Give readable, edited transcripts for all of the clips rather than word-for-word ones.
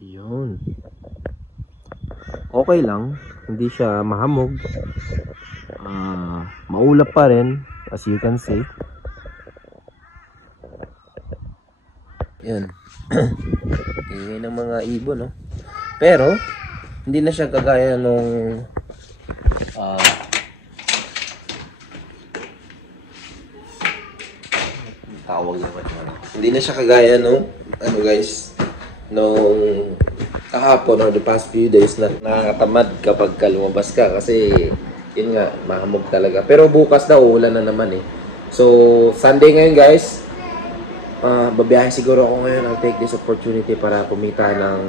Yun. Okay lang. Hindi siya mahamog. Maulap pa rin, as you can see. Yan. Ingay ng mga ibon, no? Pero hindi na siya kagaya nung tawag naman. Hindi na siya kagaya nung ano guys, nung kahapon or the past few days na nakakatamad kapag lumabas ka kasi yun nga, mahamog talaga. Pero bukas daw uulan na naman eh. So Sunday ngayon guys, babiyahe siguro ako ngayon. I'll take this opportunity para pumita ng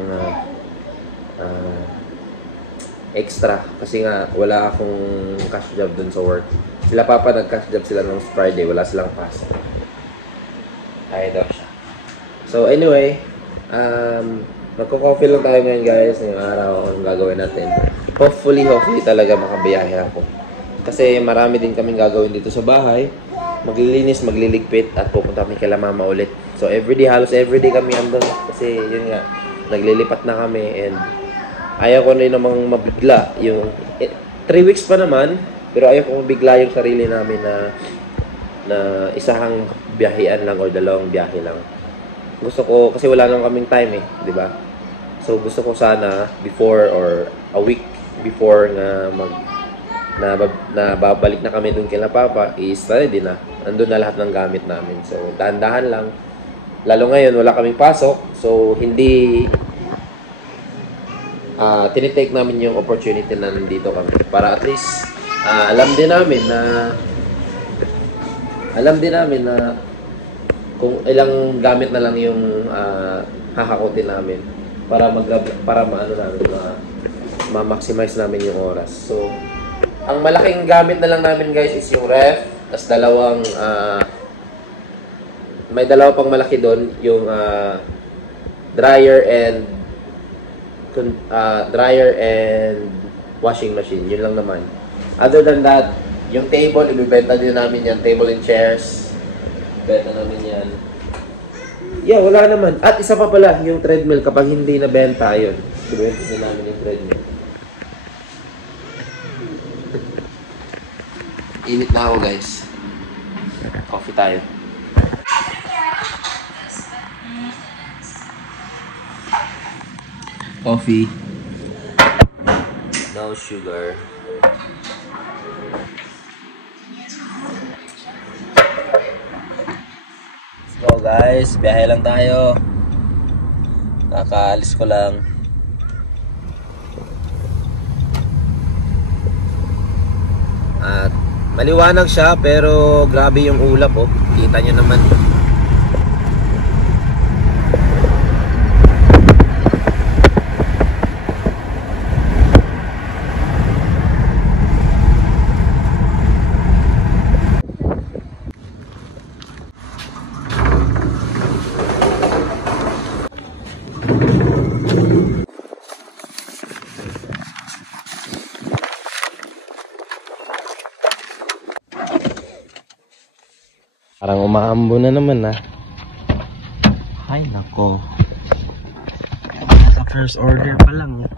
extra kasi nga wala akong cash job dun sa work. Sila papa nag-cash job sila nung Friday, wala silang pasok. Ayaw daw siya. So anyway, magko-coffee lang tayo ngayon guys. Ngayong araw ang gagawin natin. Hopefully talaga makabiyahe ako. Kasi marami din kaming gagawin dito sa bahay. Maglilinis, magliligpit at pupunta kami kay mama ulit. So everyday, halos everyday kami andun. Kasi yun nga, naglilipat na kami and ayaw ko rin namang mabigla. Yung 3 weeks pa naman, pero ayaw ko mabigla yung sarili namin na isang biyahean lang or dalawang biyahe lang. Gusto ko, kasi wala nang kaming time eh, di ba? So gusto ko sana before or a week before na babalik na kami dun kila papa is ready na. Nandun na lahat ng gamit namin. So dahan-dahan lang. Lalo ngayon wala kaming pasok. So hindi tinitake namin yung opportunity na nandito kami para at least alam din namin na kung ilang gamit na lang yung hahakutin namin para ma-maximize namin yung oras. So ang malaking gamit na lang namin guys is yung ref, tas may dalawa pang malaki doon, yung dryer and washing machine. Yun lang naman. Other than that, yung table, ibibenta din namin yan. Table and chairs. Benta namin yan. Yeah, wala naman. At isa pa pala, yung treadmill, kapag hindi nabenta, yun. Ibibenta din namin yung treadmill. Init na ako guys. Coffee tayo. Coffee. No sugar. So guys, biyahe lang tayo. Kakaalis ko lang. At maliwanag siya pero grabe yung ulap oh. Kita nyo naman. Parang umaambo na naman Ay nako. Sa first order pa lang.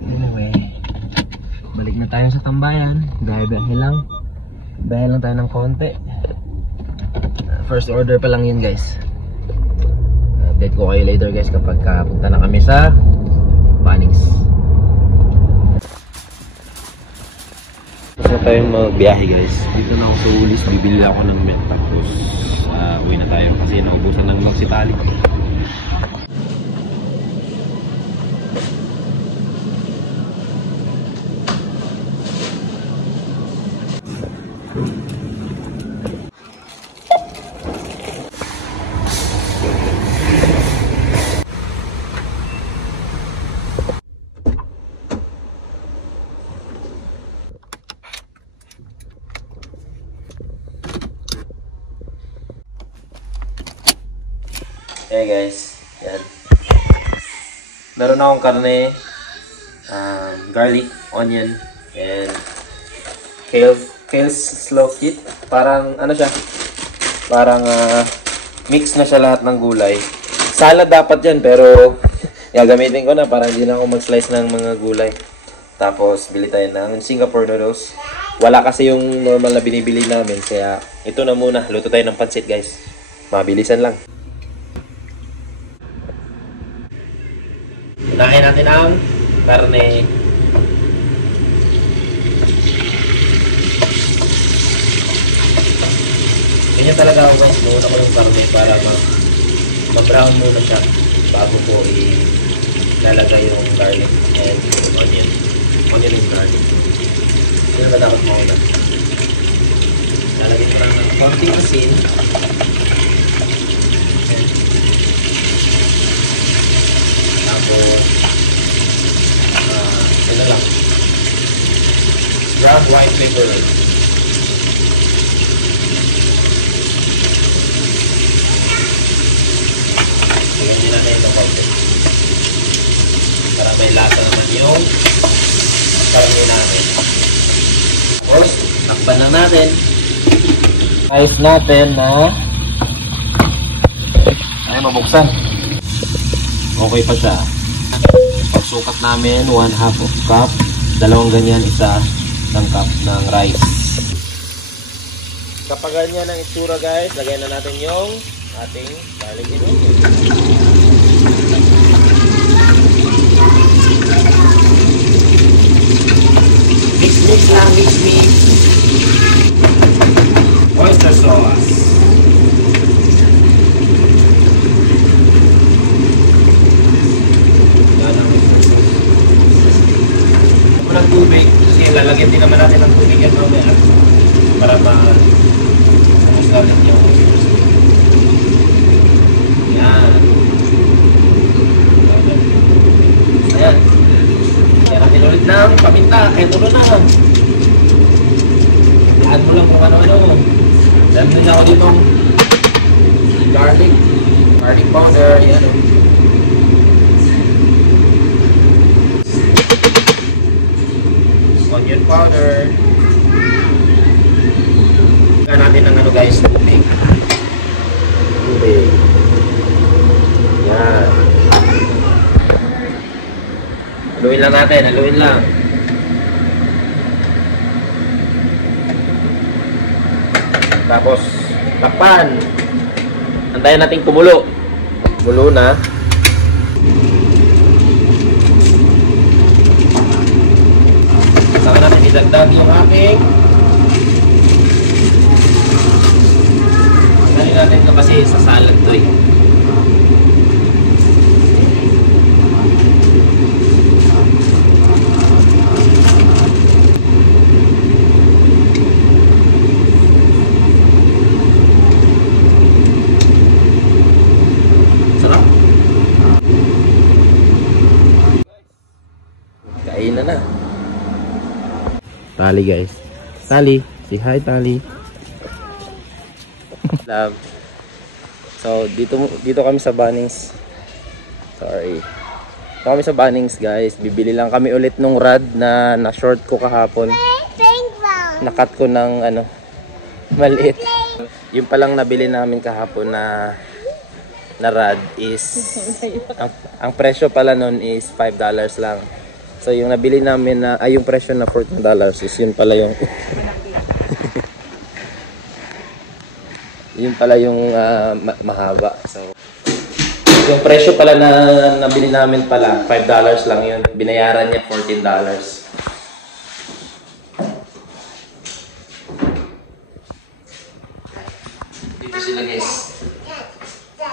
Anyway, balik na tayo sa tambayan. Biyahe lang. Biyahe lang tayo ng konti. First order pa lang yun guys. Update ko kayo later guys kapag punta na kami sa Bunnings. Tapos na tayong magbiyahe guys. Dito na ako sa Woolies, bibili ako ng milk. Tapos uwi na tayo kasi naubusan ng milk si Tali. Hey guys, yan. Meron akong karne, garlic, onion, and kale slow kit. Parang ano siya? Parang Mix na siya lahat ng gulay. Salad dapat yan, pero gagamitin ko na para hindi na ako mag-slice ng mga gulay. Tapos, bili tayo ng Singapore noodles. Wala kasi yung normal na binibili namin, kaya ito na muna. Luto tayo ng pancit, guys. Mabilisan lang. Unahin natin ang karne. Ganyan talaga ako, guys. Muna ko yung karne para ma-brown muna siya bago ko ilalagay yung garlic and onion. Onion and garlic. Yan na dapat mauna. Lalagyan ko lang ng konting asin. Tapos, ito lang. Ground white pepper. Tingnan natin ito konti. Para may lasa naman yung karne natin. Tapos, takpan lang natin. Rice natin na ay mabuksan. Okay pa siya. Pagsukat namin, 1/2 of cup. Dalawang ganyan, isa ng cup ng rice. Kapag ganyan ang itsura, guys, lagyan na natin yung ating garlic and onion. Mix lang, mix. Oyster sauce. Ng tubig kasi lalagyan din naman natin ng tubig yan mamaya para ma-tapos natin yung yan. Ayan. Kaya natin ulit ng paminta. Kaya tulo na. Add mo lang kung ano-ano. Dami na ako ditong garlic powder. Yan o. Onion powder. Kaya natin ng ano guys, tubig. Yan. Haluin lang natin, haluin lang. Tapos, takpan. Antayin natin kumulo. Kumulo na. Saka natin idagdag yung ating tanggalin natin ito kasi sa salad to eh. Sarap. Kainan na. Tali guys. Tali. Say hi Tali. Love. So dito kami sa Bunnings. Sorry. Dito kami sa Bunnings guys. Bibili lang kami ulit nung rod na short ko kahapon. Nakat ko ng ano maliit. Yung palang nabili namin kahapon na rod is ang presyo pala nun is $5 lang. So yung nabili namin na yung presyo na $14 is yun pala yung yun pala yung mahaba. So yung presyo pala na nabili namin pala $5 lang yun. Binayaran niya $14. Dito sila guys.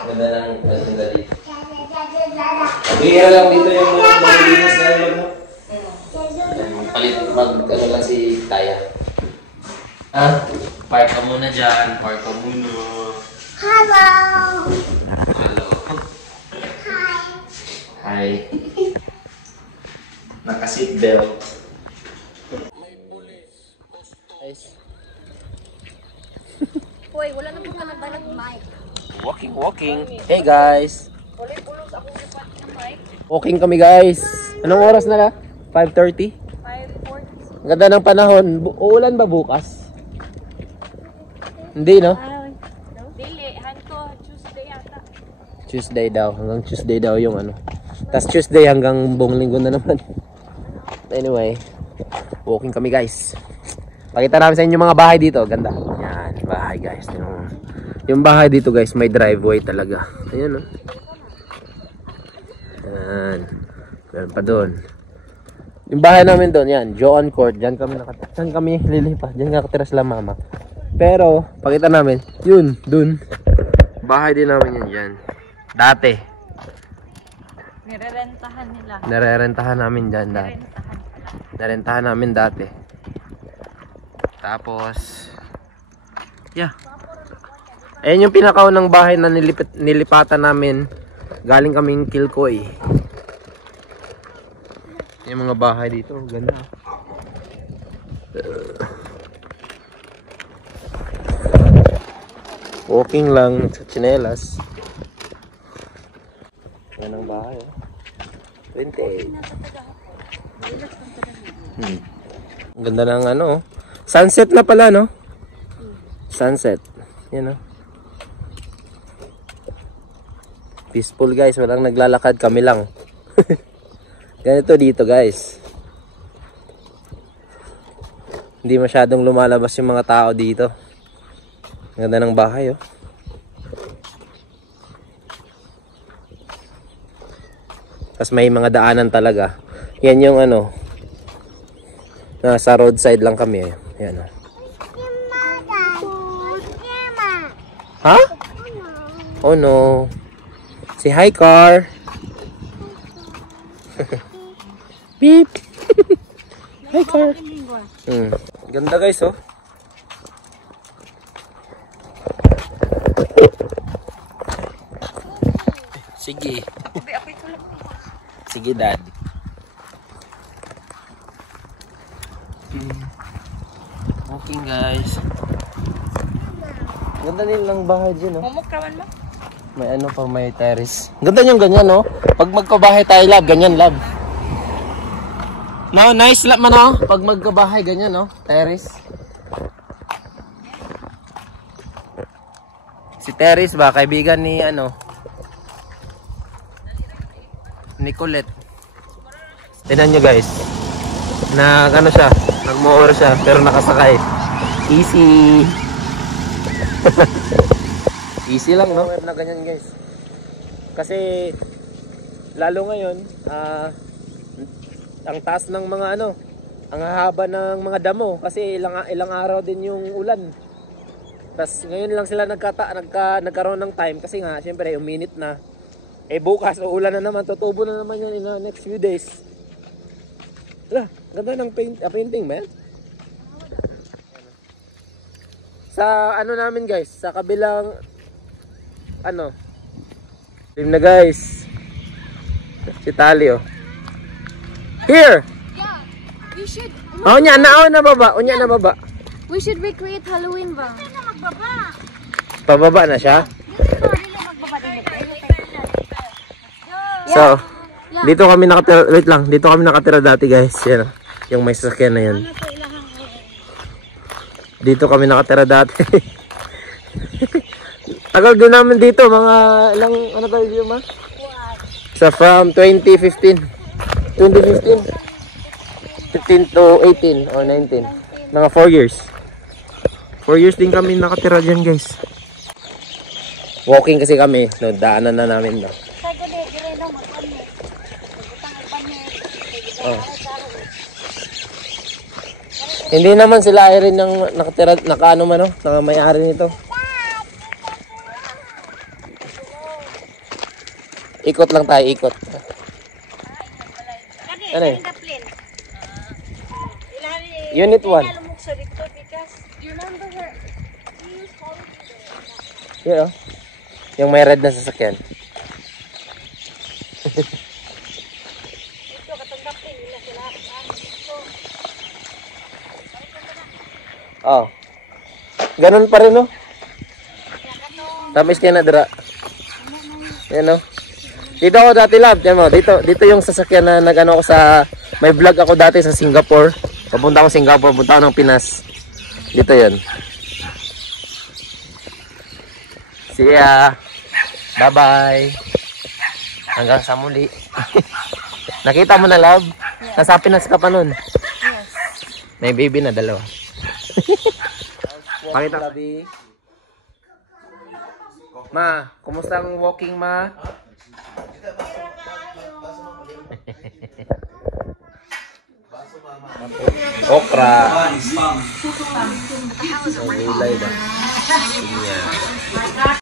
Ganda ng dali. Bihira lang dito yung malinis na yung mo. Palit ano lang si Taya. Park ka muna dyan. Park ka muna. Hello! Hello. Hi. Naka-seatbelt. Guys. Hoy, wala na po ka nagbalag mic. Walking. Hey guys. Wala pulos ako sa ng mic. Walking kami guys. Anong oras na la? 5:30? 5:40. Ang ganda ng panahon. Uulan ba bukas? Hindi, no? Dili, hanto, Tuesday. Tuesday yata. Tuesday daw. Hanggang Tuesday daw yung ano. Tapos Tuesday hanggang buong linggo na naman. Anyway, walking kami guys. Pakita namin sa inyo mga bahay dito. Ganda. Yan, bahay guys. Yung bahay dito guys, may driveway talaga. Ayan o. Yan. Meron pa doon. Yung bahay namin doon, yan. Joan Court. Diyan kami lilipat. Diyan nakatira sila mama. Pero, pakita namin. Yun, doon. Bahay din namin yan dyan. Dati. Nirerentahan nila. Narerentahan namin dyan dati. Narentahan namin dati. Tapos, yeah. Ayan yung pinakaunang bahay na nilipatan namin. Galing kaming Kilcoy. Yung mga bahay dito, ganda. Walking lang sa tsinelas. Yan ang bahay. 28. Ang ganda ng ano. Sunset na pala, no? Sunset. Yan, no? Peaceful, guys. Walang naglalakad. Kami lang. Ganito dito, guys. Hindi masyadong lumalabas yung mga tao dito. Ang ganda ng bahay, oh. Tapos may mga daanan talaga. Yan yung ano. Nasa roadside lang kami, eh. Yan, oh. Ha? Oh no. Say hi, car. Beep. Hi, car. Ganda, guys, oh. Sige. Sige, dad. Walking, guys. Ganda nilang bahay dyan, oh. Mumukrawan mo? May ano pa, may terrace. Ganda yung ganyan, no? Pag magkabahay tayo, lab, ganyan, lab. No, nice, lab man, no? Pag magkabahay, ganyan, no? Terrace. Si Terrace ba, kaibigan ni, ano? Nicolette. Tignan nyo, guys. Na, ano siya, nag-mower siya, pero nakasakay. Easy. Easy lang, no? Na ganyan, guys. Kasi lalo ngayon, ang taas ng mga ano, ang haba ng mga damo kasi ilang araw din yung ulan. Tapos ngayon lang sila nagkaroon ng time kasi nga syempre uminit na. Eh bukas uulan na naman, tutubo na naman yan in the next few days. Wala, ganda ng painting, man. Sa ano namin, guys, sa kabilang ano team na, guys, si Tali, oh. Here. Yeah, you should. Oh, nya na baba, unya na baba. We should recreate Halloween ba? Pababa na siya. So, dito kami nakatira, wait lang, dito kami nakatira dati, guys. Yan, yung may sasakyan na yan. Dito kami nakatira dati. Tagal din namin dito, mga ilang, ano tayo dito, ma? So, from 2015 to 18 or 19. Mga 4 years. 4 years din kami nakatira dyan, guys. Walking kasi kami, no, daanan na namin na. Oh. Hindi naman sila ay rin ng nakatira, nakaano man, no? Nakamayari nito. Ikot lang tayo, ikot. Ano eh? Unit 1. Yeah, oh. Yung may red na sasakyan. Oh. Ganun pa rin, no? Tamis kayo na dira. Yan, no? Dito ako dati, lab. Yan mo. Dito yung sasakyan na nag-ano ako sa... May vlog ako dati sa Singapore. Papunta ako Singapore. Punta ako ng Pinas. Dito yan. See ya. Bye-bye. Hanggang sa muli. Nakita mo na, love? Nasa Pinas ka pa nun. Yes. May baby na dalawa. Pakita ko. Ma, kumusta ang walking, ma? Okra. May gulay ba? Sige.